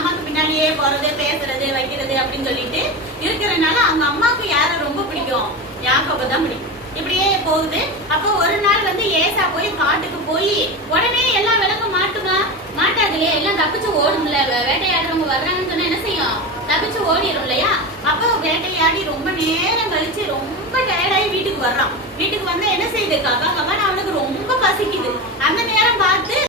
அம்மாக்கு பின்னாடியே போறது, பேசுறது, வைக்கிறது அப்படின்னு சொல்லிட்டு இருக்கிறதுனால அவங்க அம்மாவுக்கு யாரை ரொம்ப பிடிக்கும்? யாக்கோபை தான் பிடிக்கும். இப்படியே போகுது. அப்போ ஒரு நாள் வந்து ஏசா போய் காட்டுக்கு போய் உடனே எல்லா விளக்கும் மாட்டாது இல்லையா, எல்லாம் தப்பிச்சு ஓடும்ல. வேட்டையாடுறவங்க வர்றாங்கன்னு சொன்னா என்ன செய்யும்? தப்பிச்சு ஓடிடும் இல்லையா? அப்போ வேட்டையாடி ரொம்ப நேரம் கழிச்சு ரொம்ப டயர்டாகி வீட்டுக்கு வர்றான். வீட்டுக்கு வந்தா என்ன செய்யுது? ககா ககான்னு அவனுக்கு ரொம்ப பசிக்குது. அந்த நேரம் பார்த்து